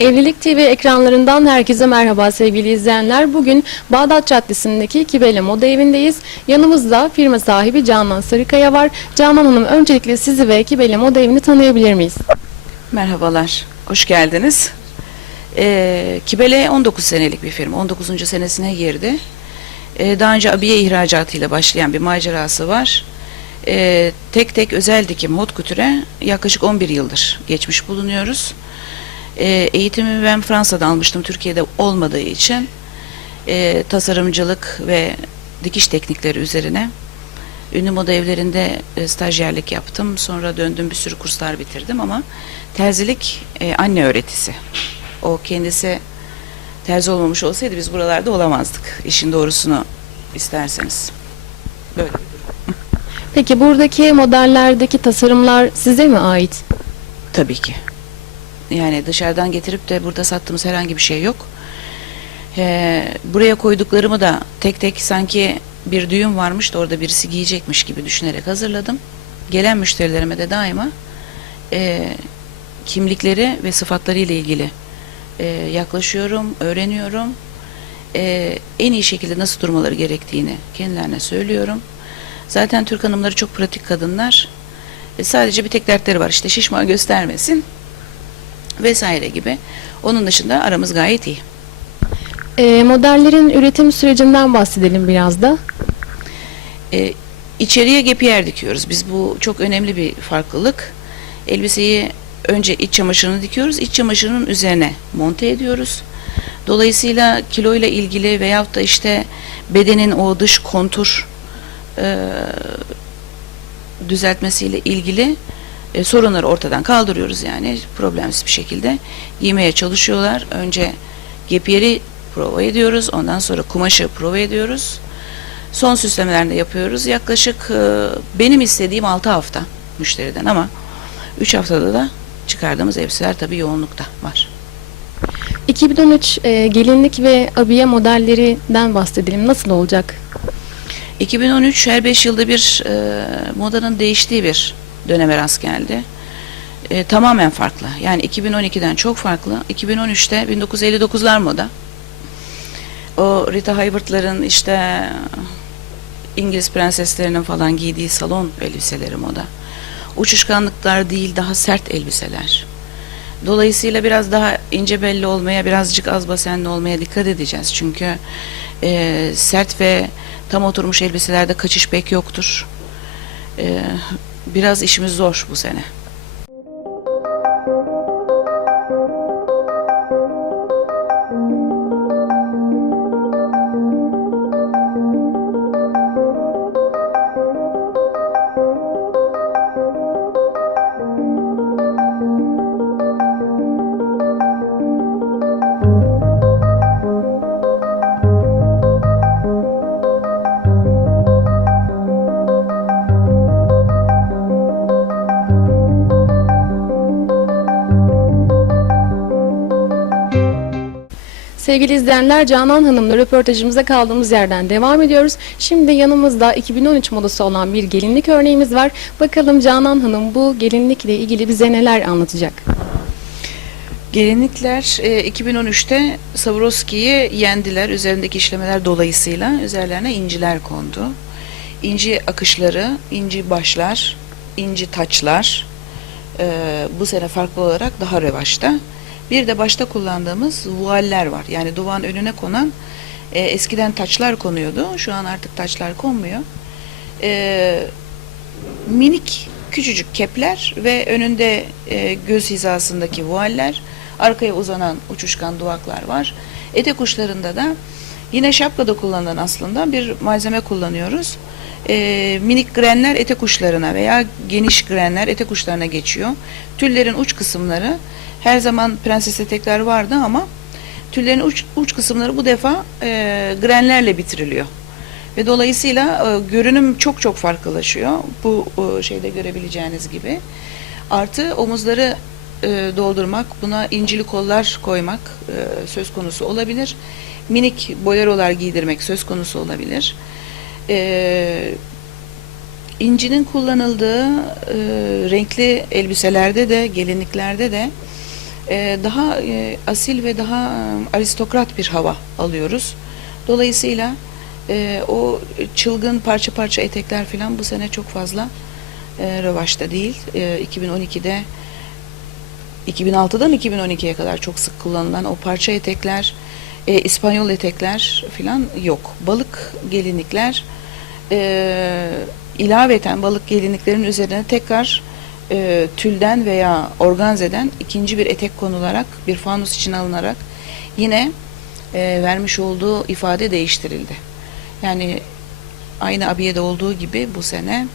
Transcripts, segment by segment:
Evlilik TV ekranlarından herkese merhaba sevgili izleyenler. Bugün Bağdat Caddesi'ndeki Kibele Moda Evi'ndeyiz. Yanımızda firma sahibi Canan Sarıkaya var. Canan Hanım öncelikle sizi ve Kibele Moda Evi'ni tanıyabilir miyiz? Merhabalar, hoş geldiniz. Ee, Kibele 19 senelik bir firma, 19. senesine girdi. Ee, daha önce abiye ihracatıyla başlayan bir macerası var. Ee, tek tek özel dikim hot couture yaklaşık 11 yıldır geçmiş bulunuyoruz. Ee, eğitimimi ben Fransa'da almıştım, Türkiye'de olmadığı için e, tasarımcılık ve dikiş teknikleri üzerine ünlü moda evlerinde e, stajyerlik yaptım. Sonra döndüm bir sürü kurslar bitirdim ama terzilik e, anne öğretisi. O kendisi terzi olmamış olsaydı biz buralarda olamazdık. İşin doğrusunu isterseniz. Böyle. Peki buradaki modellerdeki tasarımlar size mi ait? Tabii ki. Yani dışarıdan getirip de burada sattığımız herhangi bir şey yok. Ee, buraya koyduklarımı da tek tek sanki bir düğün varmış da orada birisi giyecekmiş gibi düşünerek hazırladım. Gelen müşterilerime de daima e, kimlikleri ve sıfatları ile ilgili e, yaklaşıyorum, öğreniyorum. E, en iyi şekilde nasıl durmaları gerektiğini kendilerine söylüyorum. Zaten Türk hanımları çok pratik kadınlar. E, sadece bir tek dertleri var işte şişman göstermesin vesaire gibi. Onun dışında aramız gayet iyi. Ee, modellerin üretim sürecinden bahsedelim biraz da. E, içeriye gepiyer dikiyoruz. Biz bu çok önemli bir farklılık. Elbiseyi önce iç çamaşırını dikiyoruz. İç çamaşırının üzerine monte ediyoruz. Dolayısıyla kiloyla ilgili veyahut da işte bedenin o dış kontur e, düzeltmesiyle ilgili e, sorunları ortadan kaldırıyoruz yani problemsiz bir şekilde giymeye çalışıyorlar. Önce gepiyeri prova ediyoruz. Ondan sonra kumaşı prova ediyoruz. Son süslemelerini de yapıyoruz. Yaklaşık e, benim istediğim 6 hafta müşteriden ama 3 haftada da çıkardığımız elbiseler tabii yoğunlukta var. 2013 e, gelinlik ve abiye modellerinden bahsedelim. Nasıl olacak? 2013 her 5 yılda bir e, modanın değiştiği bir döneme rast geldi. E, tamamen farklı. Yani 2012'den çok farklı. 2013'te 1959'lar moda. O Rita Hayworth'ların işte İngiliz prenseslerinin falan giydiği salon elbiseleri moda. Uçuşkanlıklar değil daha sert elbiseler. Dolayısıyla biraz daha ince belli olmaya, birazcık az basenli olmaya dikkat edeceğiz. Çünkü e, sert ve tam oturmuş elbiselerde kaçış pek yoktur. E, biraz işimiz zor bu sene. Sevgili izleyenler Canan Hanım'la röportajımıza kaldığımız yerden devam ediyoruz. Şimdi yanımızda 2013 modası olan bir gelinlik örneğimiz var. Bakalım Canan Hanım bu gelinlikle ilgili bize neler anlatacak? Gelinlikler e, 2013'te Swarovski'yi yendiler. Üzerindeki işlemeler dolayısıyla üzerlerine inciler kondu. İnci akışları, inci başlar, inci taçlar e, bu sene farklı olarak daha revaçta. Bir de başta kullandığımız vualler var. Yani duvağın önüne konan e, eskiden taçlar konuyordu. Şu an artık taçlar konmuyor. E, minik küçücük kepler ve önünde e, göz hizasındaki vualler, arkaya uzanan uçuşkan duvaklar var. Etek uçlarında da yine şapkada kullanılan aslında bir malzeme kullanıyoruz. E, minik grenler etek uçlarına veya geniş grenler etek uçlarına geçiyor. Tüllerin uç kısımları her zaman prenses etekler vardı ama tüllerin uç, uç kısımları bu defa e, grenlerle bitiriliyor. Ve dolayısıyla e, görünüm çok çok farklılaşıyor. Bu e, şeyde görebileceğiniz gibi. Artı omuzları e, doldurmak, buna incili kollar koymak e, söz konusu olabilir. Minik bolerolar giydirmek söz konusu olabilir. E, incinin kullanıldığı e, renkli elbiselerde de, gelinliklerde de e, daha e, asil ve daha e, aristokrat bir hava alıyoruz. Dolayısıyla e, o çılgın parça parça etekler falan bu sene çok fazla e, revaçta değil. E, 2012'de 2006'dan 2012'ye kadar çok sık kullanılan o parça etekler, e, İspanyol etekler falan yok. Balık gelinlikler e, ilaveten balık gelinliklerin üzerine tekrar e, tülden veya organzeden ikinci bir etek konularak bir fanus için alınarak yine e, vermiş olduğu ifade değiştirildi. Yani aynı abiyede olduğu gibi bu sene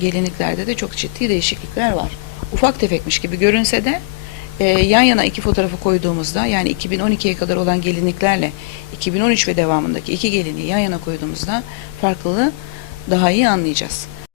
gelinliklerde de çok ciddi değişiklikler var. Ufak tefekmiş gibi görünse de e, yan yana iki fotoğrafı koyduğumuzda yani 2012'ye kadar olan gelinliklerle 2013 ve devamındaki iki gelinliği yan yana koyduğumuzda farklılığı daha iyi anlayacağız.